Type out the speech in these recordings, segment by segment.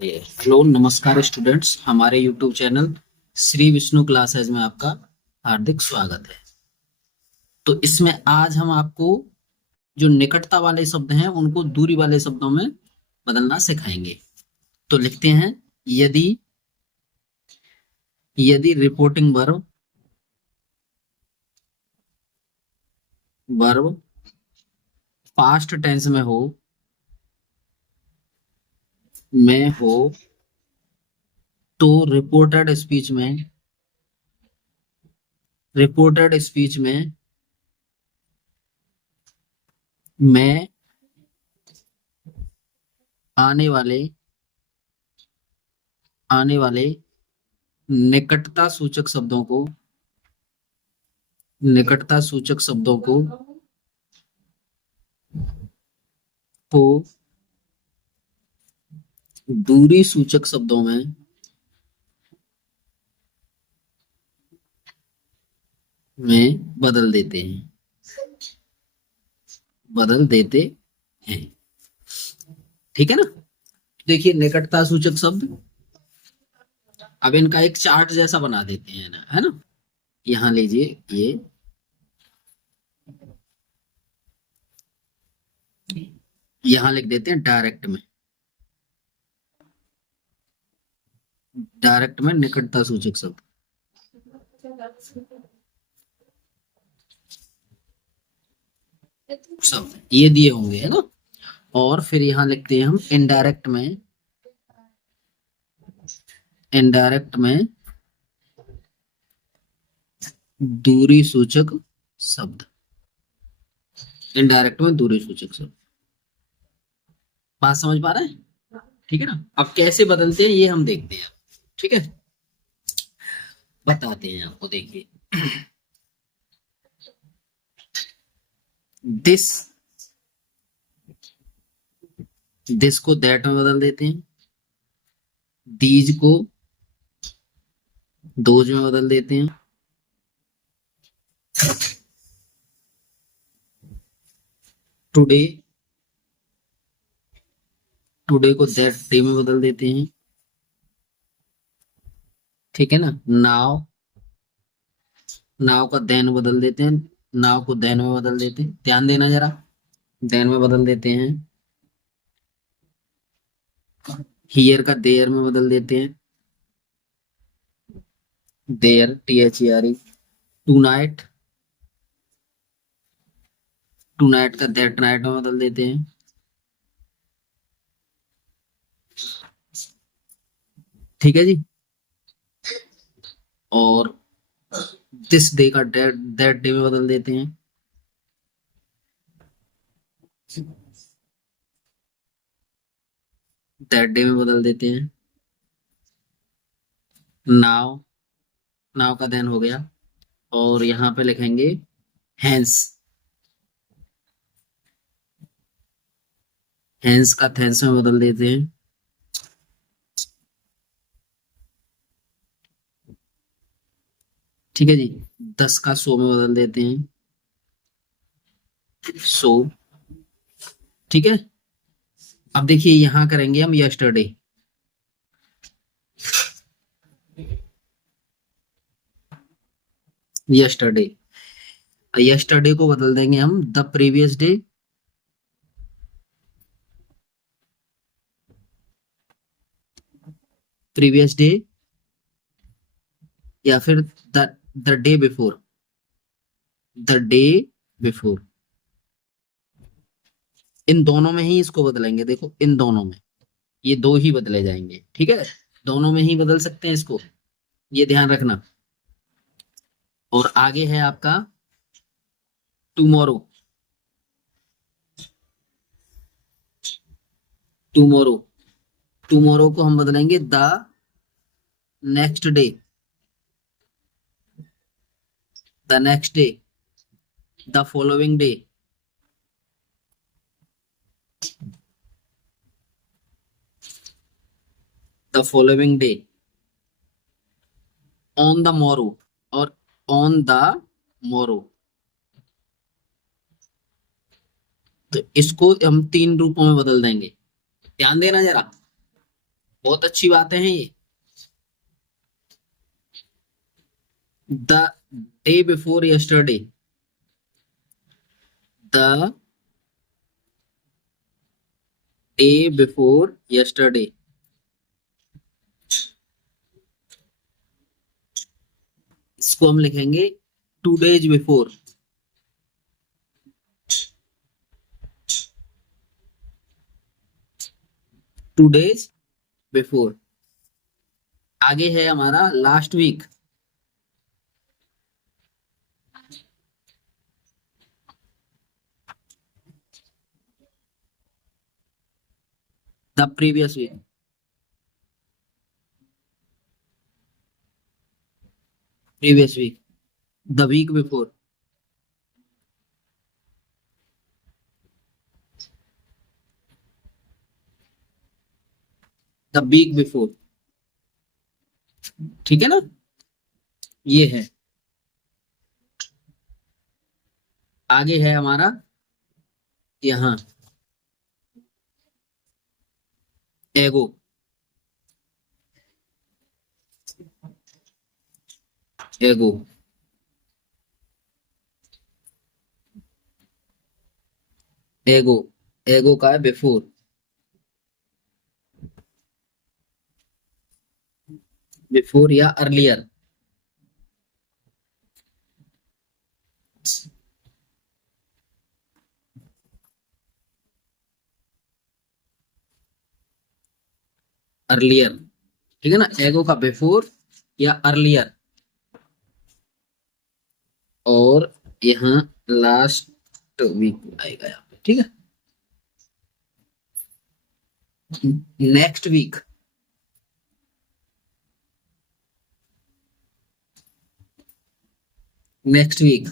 Hello नमस्कार students, हमारे YouTube channel Shri Vishnu classes में आपका हार्दिक स्वागत है। तो इसमें आज हम आपको जो निकटता वाले शब्द हैं उनको दूरी वाले शब्दों में बदलना सिखाएंगे। तो लिखते हैं, यदि यदि रिपोर्टिंग वर्ब पास्ट टेंस में हो तो रिपोर्टेड स्पीच में मैं आने वाले आने वाले निकटता सूचक शब्दों को दूरी सूचक शब्दों में बदल देते हैं। ठीक है ना। देखिए, निकटता सूचक शब्द अब इनका एक चार्ट जैसा बना देते हैं ना, है ना। यहाँ लीजिए, ये यहाँ लिख देते हैं डायरेक्ट में निकटता सूचक शब्द ये दिए होंगे, है ना। और फिर यहाँ लिखते हैं हम इनडायरेक्ट में दूरी सूचक शब्द बात समझ पा रहे हैं? ठीक है ना। अब कैसे बदलते हैं ये हम देखते हैं। ठीक है, बताते हैं आपको। देखिए, दिस दिस को दैट में बदल देते हैं। दीज को दोज में बदल देते हैं। टुडे टुडे को दैट डे में बदल देते हैं। ठीक है ना। नाव का देन बदल देते हैं। नाव को देन में बदल देते हैं। ध्यान देना जरा, देन में बदल देते हैं। हियर का देयर में बदल देते हैं। There, THERE। टू नाइट का दैट नाइट में बदल देते हैं। ठीक है जी। और दिस डे का दैट डे में बदल देते हैं। दैट डे में बदल देते हैं। नाव नाव का देन हो गया। और यहाँ पे लिखेंगे हैंस हैंस का थेंस में बदल देते हैं। ठीक है जी। 10 का सो में बदल देते हैं। सो, ठीक है। अब देखिए, यहां करेंगे हम यस्टरडे। यस्टरडे यस्टरडे को बदल देंगे हम द प्रीवियस डे। या फिर द डे बिफोर। इन दोनों में ही इसको बदलेंगे। देखो, इन दोनों में ये दो ही बदले जाएंगे। ठीक है, दोनों में ही बदल सकते हैं इसको, ये ध्यान रखना। और आगे है आपका टुमारो। टुमारो टुमारो को हम बदलेंगे the next day. The following day. On the मोरो और ऑन द मोरो। तो इसको हम तीन रूपों में बदल देंगे। ध्यान देना जरा। बहुत अच्छी बातें हैं ये। The day before yesterday, the day before yesterday, इसको हम लिखेंगे 2 days बिफोर। 2 days before. आगे है हमारा last week, the previous week, previous week, the week before, the week before. ठीक है ना, ये है। आगे है हमारा यहाँ एगो, एगो, एगो, एगो का है बिफोर, बिफोर या अर्लियर। अर्लियर, ठीक है ना, एगो का बिफोर या अर्लियर। और यहाँ लास्ट वीक आएगा यहाँ पे, ठीक है। Next week, next week,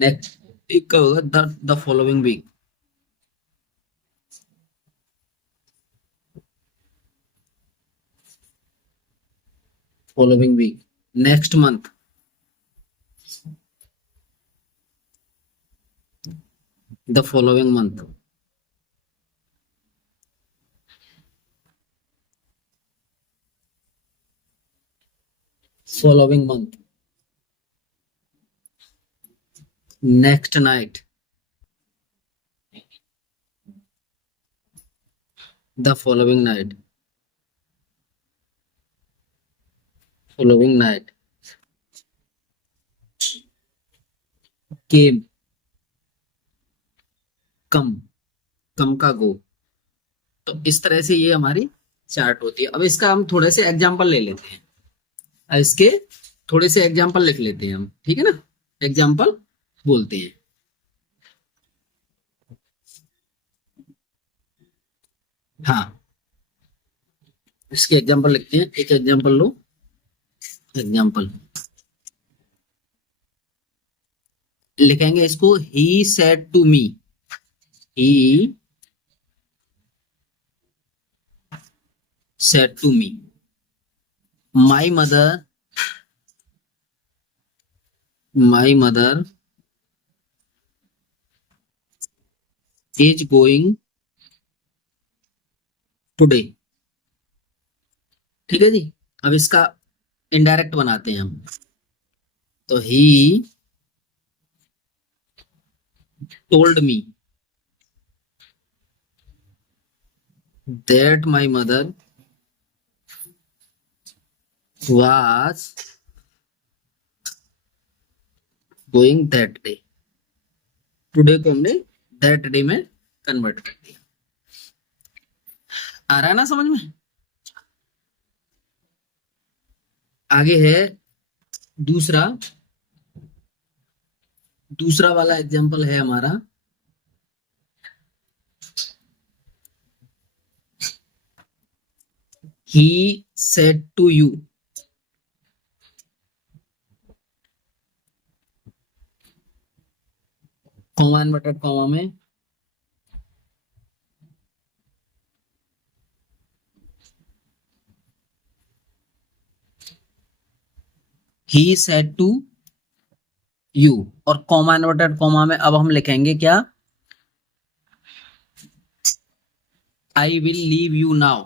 next week का होगा the following week, following week. Next month, the following month, following month. Next night, the following night, following night. Came, come, come का गो। तो इस तरह से ये हमारी चार्ट होती है। अब इसका हम थोड़े से एग्जांपल ले लेते हैं, अब इसके थोड़े से एग्जांपल लिख लेते हैं हम, ठीक है ना, एग्जांपल बोलते हैं। हाँ, इसके एग्जांपल लिखते हैं, एक एग्जांपल लो, एग्जांपल लिखेंगे इसको, he said to me, he said to me, my mother, my mother is going today. ठीक है जी। अब इसका इनडायरेक्ट बनाते हैं हम, तो he told me that my mother was going that day. Today को हमने दैट डे में कन्वर्ट कर दिया। आ रहा है ना समझ में। आगे है दूसरा, दूसरा वाला एग्जांपल है हमारा, he said to you, comma inverted comma में, he said to you, और कॉमा इनवर्टेड कॉमा में अब हम लिखेंगे क्या, I will leave you now,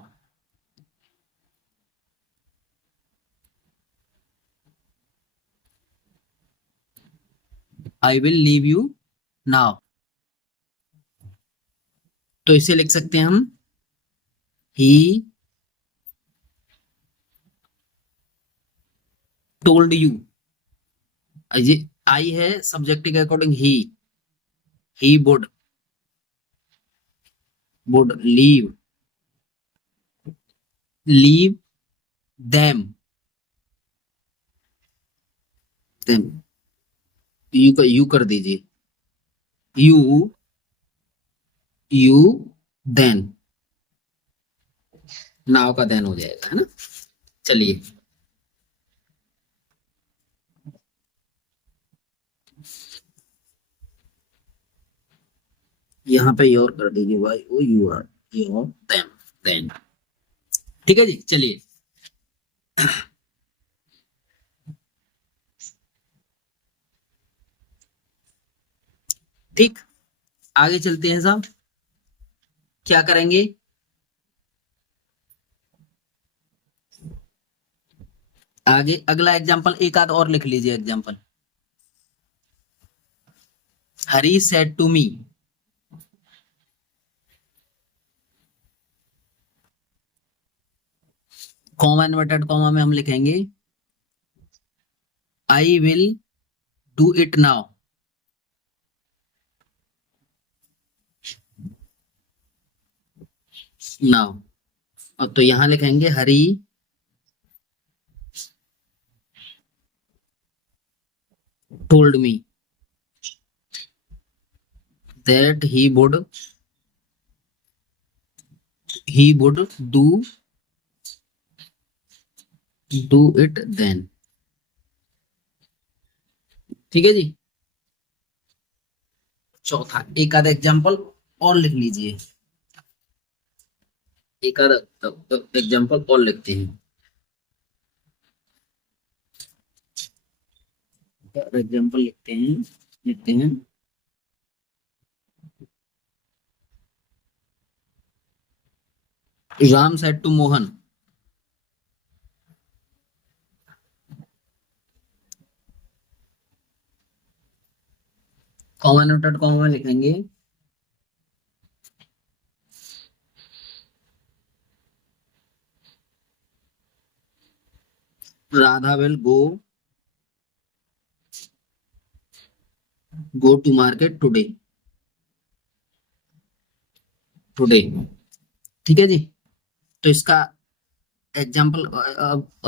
I will leave you now. तो इसे लिख सकते हैं हम ही टोल्ड यू। ये आई है सब्जेक्ट के according he would leave them you कर दीजिए, यू देन, नाव का देन हो जाएगा, है ना। चलिए यहाँ पे योर कर दीजिए, Y O U R, your then. ठीक है जी, चलिए ठीक, आगे चलते हैं साहब। क्या करेंगे, आगे अगला एग्जांपल एक आध और लिख लीजिए। Example, Hari said to me, comma inverted comma में हम लिखेंगे I will do it now. अब तो यहां लिखेंगे हरी told me that he would do it then। ठीक है जी। चौथा एक आधा एग्जाम्पल और लिख लीजिए, एक आधा एग्जाम्पल और लिखते हैं। एग्जाम्पल लिखते हैं Ram said to Mohan, comma noted comma में लिखेंगे Radha will go to market today। ठीक है जी। तो इसका एग्जाम्पल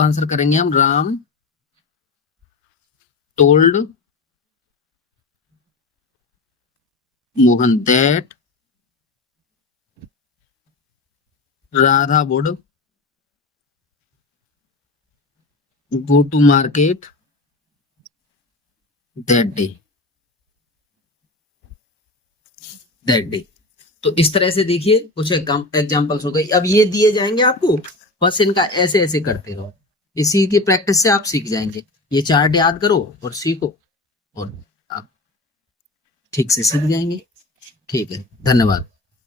आंसर करेंगे हम, Ram told Mohan that Radha would go to market that day. तो इस तरह से देखिए कुछ एग्जांपल्स हो गए। अब ये दिए जाएंगे आपको, बस इनका ऐसे ऐसे करते रहो, इसी की प्रैक्टिस से आप सीख जाएंगे। ये चार्ट याद करो और सीखो और आप ठीक से सीख जाएंगे। ठीक है, धन्यवाद।